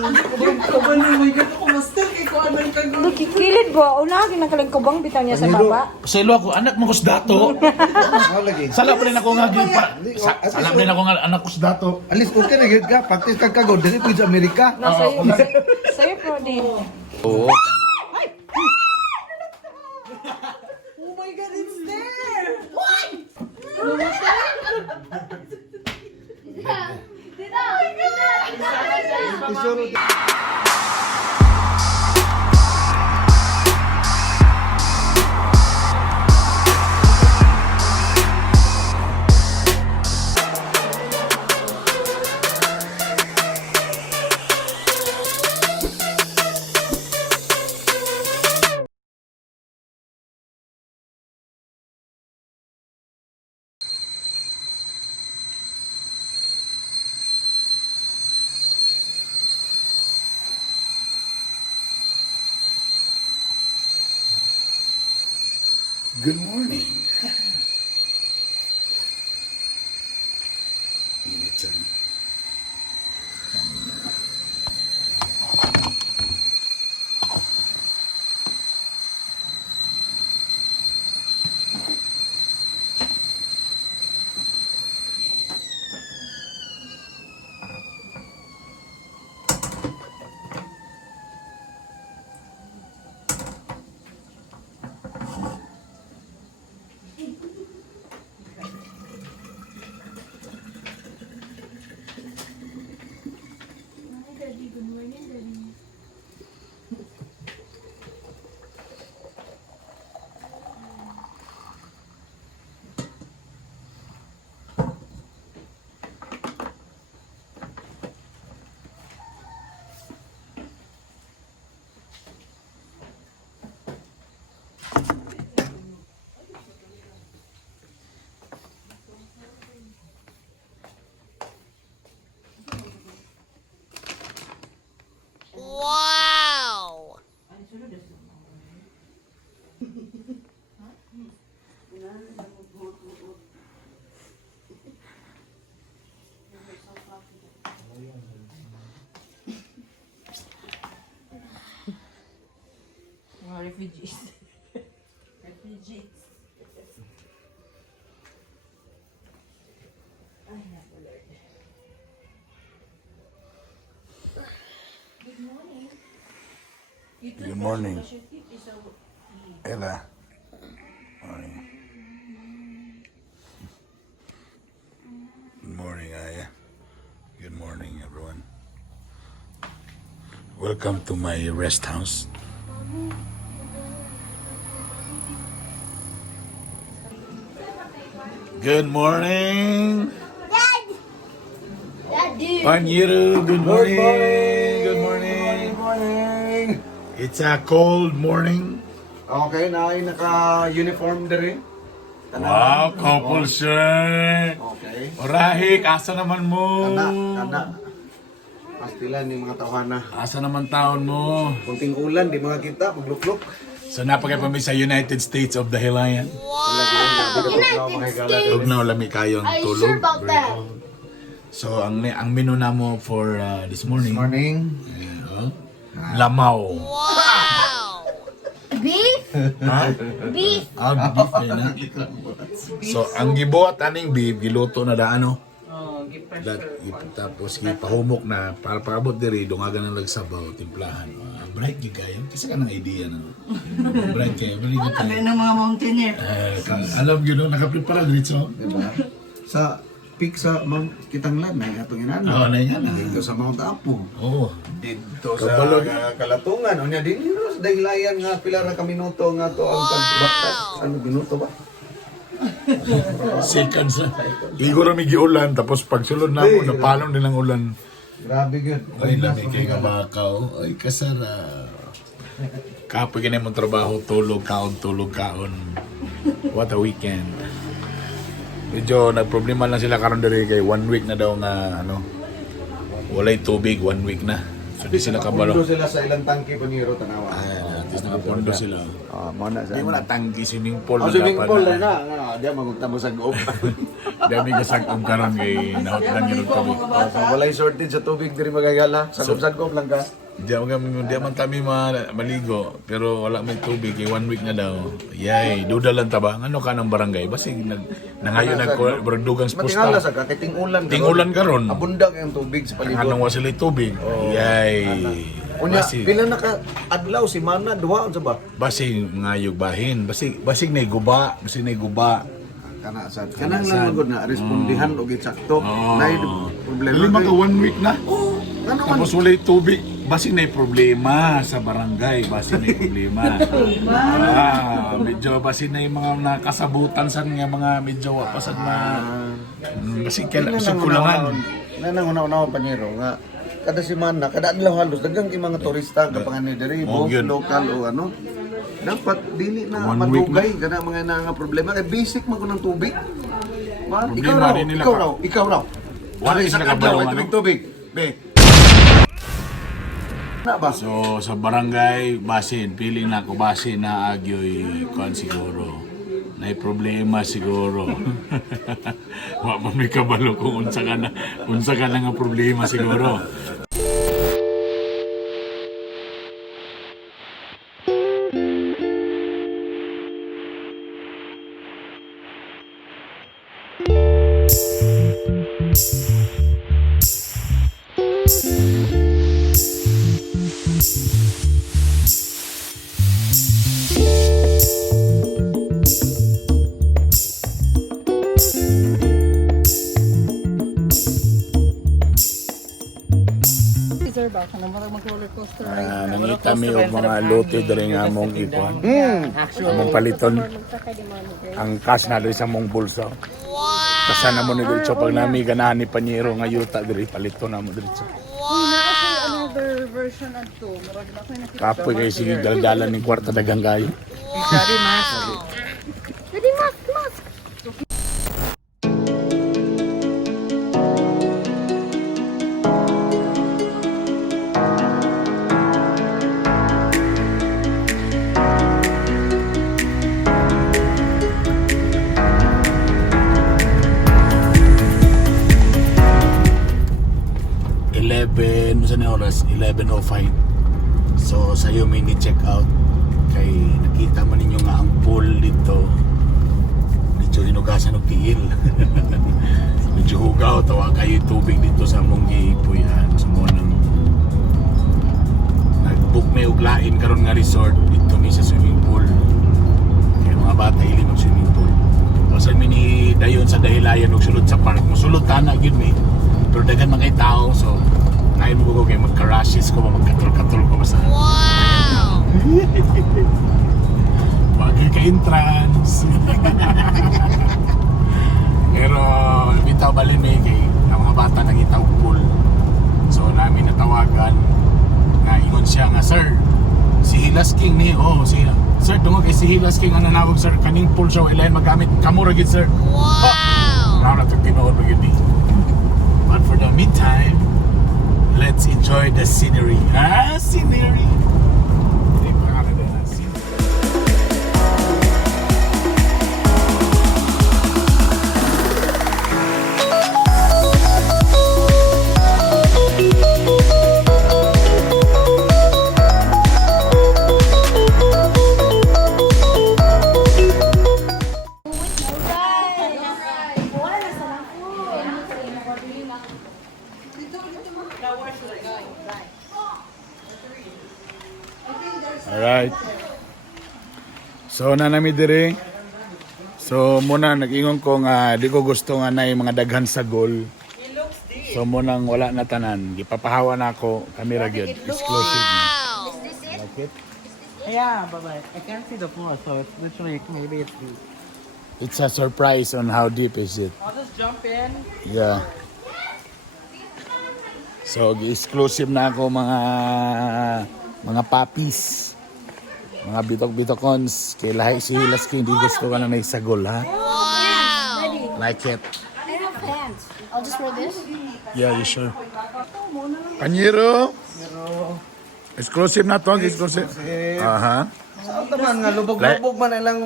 Kaban mo yung ako master kay ko anong kagawin. Nagkikilid ba? Una, ginakaligkubang bitaw niya sa baba. Pasaylo ako, anak mo kusdato. Sala pa rin ako nga sala pa rin ako nga anak kusdato. Alis okay na gyud ka, practice kag kagod dili pud sa Amerika. Sa'yo, sa'yo, Brody. Oo. Oh my God, it's there! Good morning. Init siya. Mga refugees. Refugees. Ay, naku, Lord. Good morning. Good morning. Ella. Morning. Good morning, Aya. Good morning, everyone. Welcome to my rest house. Good morning. Panyiru, good morning. Good morning. Good morning. It's a cold morning. Okay, na ay naka-uniform diri. Wow, couple shirt. Okay. Orahik, asa naman mo? Kana. Pastilan ni mga tawhana. Asa naman taon mo? Kunting ulan di mga kita paglukluk. So napagay pa mi sa United States of the Hilayan. Huwag na lami kayong tulog. sure about Very that? cold. So ang menu na mo for this morning. Morning. Lamaw. Beef? Ha? Beef? Beef na. So ang gibuhat aning beef giluto na daano. Oh, Tapos gipahumok na para paabot diri dungagan ng lagsabaw timplahan. Bright gyud kayo kasi kanang idea na. Bright kayo, very good kayo. ng mga mountaineer. Alam gyud no nakaprepara diretso. Diba? Sa peak sa Mount Kitanglan na atong inano. Oo, na yan. Dito sa Mount Apo. Oo. Dito sa Kalatungan. Unya din sa dahilayan nga pila ra ka minuto nga to ang pagbaktas. Ano minuto ba? Seconds na. Igo ra mi giulan tapos pagsulod na mo napalong din ang ulan. Grabe gyud. Ay labi kay nga bakaw. Ay kasara. Kapoy ganyan mong trabaho, tulog kaon. What a weekend. Medyo nagproblema lang sila karon diri kay 1 week na daw nga ano. Walay tubig 1 week na. So di sila kabalo. Pundo sila sa ilang tangke paniro tanawa. Tapos nakapondo sila. Mo na sa. Di mo na tanggi swimming pool. Swimming dapat pool na. Di magugtamo sa goob. Dami ka sagom karon kay nahotlan yun ang tubig. Walay shortage sa tubig diri magagala. Sagop-sagop lang ka. Di man kami maligo, pero wala may tubig, 1 week na daw. Yay, duda lang taba. Ano ka ng barangay? Basig nangayon nagdugang Matingala pusta. sa ka, tingulan. Tingulan karon. Abunda kayong tubig sa palibot. Anong wasili tubig? Yay. Unya, Basig, pila na ka adlaw si mana duha unsa ba? basig ngayog bahin. Basig na guba, basig na guba. Kana sad. Kanang lang magud na respondihan og eksakto. Nay problema. Dili man ka 1 week na. Ano man? Tapos wala tubig. Basig na problema sa barangay. Basig na problema. Medyo basig na yung mga nakasabutan sa mga medyo pasad na. Basig kulangan. Nanang una-una panyero nga kada semana, kada adlaw halos daghang kay mga turista kapangani diri, both yun. local o ano. Dapat dili na 1 week madugay kana mga nga problema kay basic man ng tubig. Man, Problema rin nila ikaw raw. Wala Sa sila kadlaw kabalo, ay ano? tubig. Be. Na ba? So sa barangay, basin, feeling na ako basin na agyoy kuan siguro. Nay problema siguro. Wa man may kabalo kung unsa ka na nga problema siguro. Sir, baka naman mag-roller coaster ride. Nangita mi og mga lote diri nga among ikuan. Among paliton. Ang cash na doy sa among bulsa. Kasana mo ni diretso pag nami ganahan ni panyero nga yuta diri paliton na mo diretso. Another version of to. Marag na ko nakita. Kapoy kay sige daldalan ning kwarta dagang kayo. Daddy mas. Daddy mas. Mo sa oras 11:05. So sayo mini check out kay nakita man ninyo nga ang pool dito medyo hinugasan og tiil. Medyo hugaw tawa kayo tubig dito sa among gipuyan. So mo nang nag-book may og Lain karon nga resort dito mi sa swimming pool. Kay mga bata ili mag swimming pool. Sa mini dayon sa dahilayan og sulod sa park. Mosulod tana gyud mi. Pero daghan man kay tao so kain mo ko kay magka-rashes ko, magkatrol-katrol ko basta. Wow! Bagay ka entrance. Pero bitaw Balhin may kay ang mga bata nangitaw pool. So namin natawagan nga ingon siya nga, sir, si Hilas King ni, siya. Sir, tungo kay si Hilas King ang nanawag, sir, kaning pool siya ilayan magamit kamura gid, sir. Wow! Now na ito tinood magid ni. But for the meantime, let's enjoy the scenery. Scenery! Alright. So nanami dire. So muna nag-ingon ko nga di ko gusto nga na mga daghan sa goal. So munang wala na tanan. Gipapahawa na ako camera gyud exclusive na. Like it? Yeah, but I can't see the floor, so it's literally maybe it's deep. It's a surprise on how deep is it. I'll just jump in. Yeah. So exclusive na ako mga puppies. Mga bitok-bitokons. Kay lahi si Hilas King, di gusto ka na naisagol, ha? Wow! Like it? I have pants. I'll just wear this. Yeah, you sure? Panyero? Exclusive na to, exclusive. Aha. Sa taman nga lubog-lubog man ilang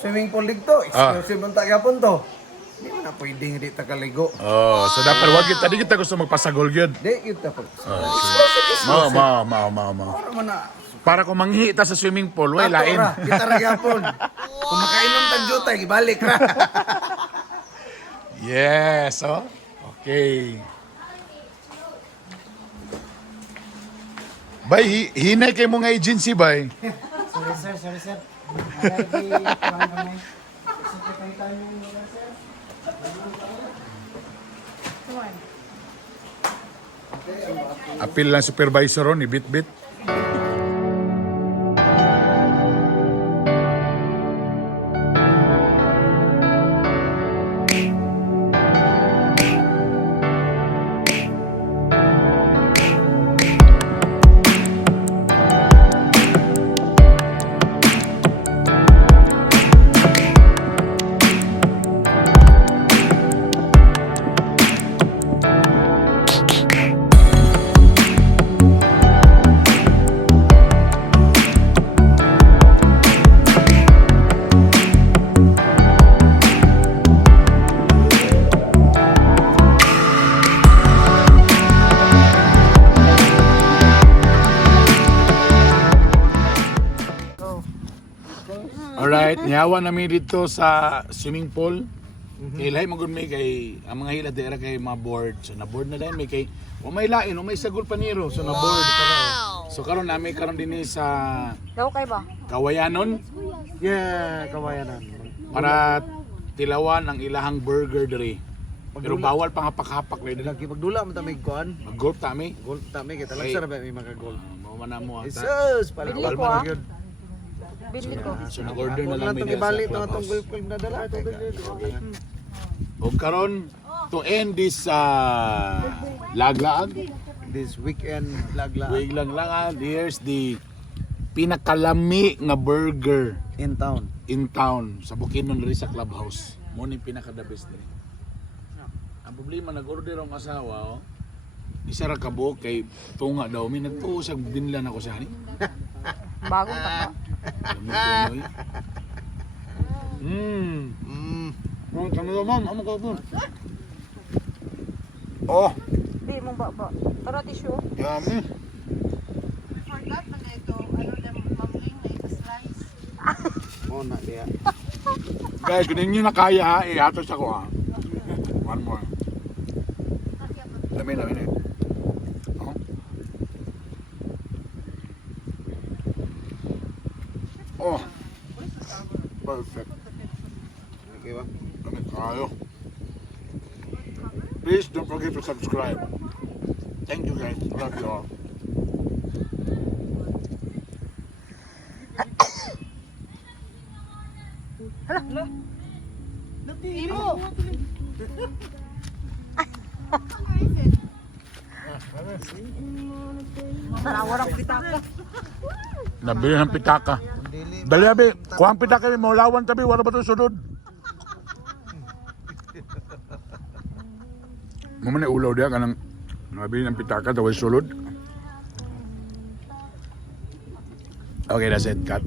swimming pool dito. Exclusive man tagapon to. Di man na pwedeng di ta kaligo. Oh, so dapat wag kita di kita gusto magpasagol gyud. Di kita pag. Mao. Para man na. Para kung manghi ta sa swimming pool, way lain. Kita ra gyapon. Kung makainom tag jutay ibalik ra. Yes, oh. Okay. Bay, hinay kay mo nga agency, bay. Sorry, sir. Gamay. Apil lang supervisor ron, ibit-bit. Alright, niyawan namin dito sa swimming pool. Kay lahi magud may kay ang mga hila dira kay mga board. So na board na dahil may kay o may lain o may sagol paniro so na board So karon nami karon dinhi sa Daw kay ba? Kawayanon Yeah, kawayanan. para tilawan ang ilahang burger diri. Pero bawal pang hapak-hapak Lagi pagdula mo ta may kuan. Mag-golf ta mi. Gold ta may kita lang sir ba may mga gold. Mao man na mo ata. Jesus, pala Bili ko, palma na ah. gyud. Bili ko. So nag-order na lang Lang mi tong diri ibalik sa tong atong clubhouse. gold na dala. Og karon to end this laglaag. This weekend lagla Wig lang here's the pinakalami nga burger in town. in town sa Bukidnon diri sa clubhouse. Mo ni pinaka the best diri. Ang problema nag-order ang asawa isa ra ka buok kay tunga daw mi nagtuo siya binlan ako sa ani. Bagong pa. Ang kamo ma'am, amo ko po. Oh, Di mong baba. Tara tissue. yummy. Mo na diya. Guys, kung hindi nyo na kaya ha, ihatos ako ha. One more. Lami eh. Oh. Oh. Perfect. Okay ba? Lami kayo. Please don't forget to subscribe. Thank you guys. Love you all. Tarawa ng pitaka. Nabili ng pitaka. Dali abi, kuha ang pitaka mo lawan tabi, wala ba 'to sunod? Mo man ulaw dia kanang nabili ng pitaka taway sulod. Okay, that's it. Cut.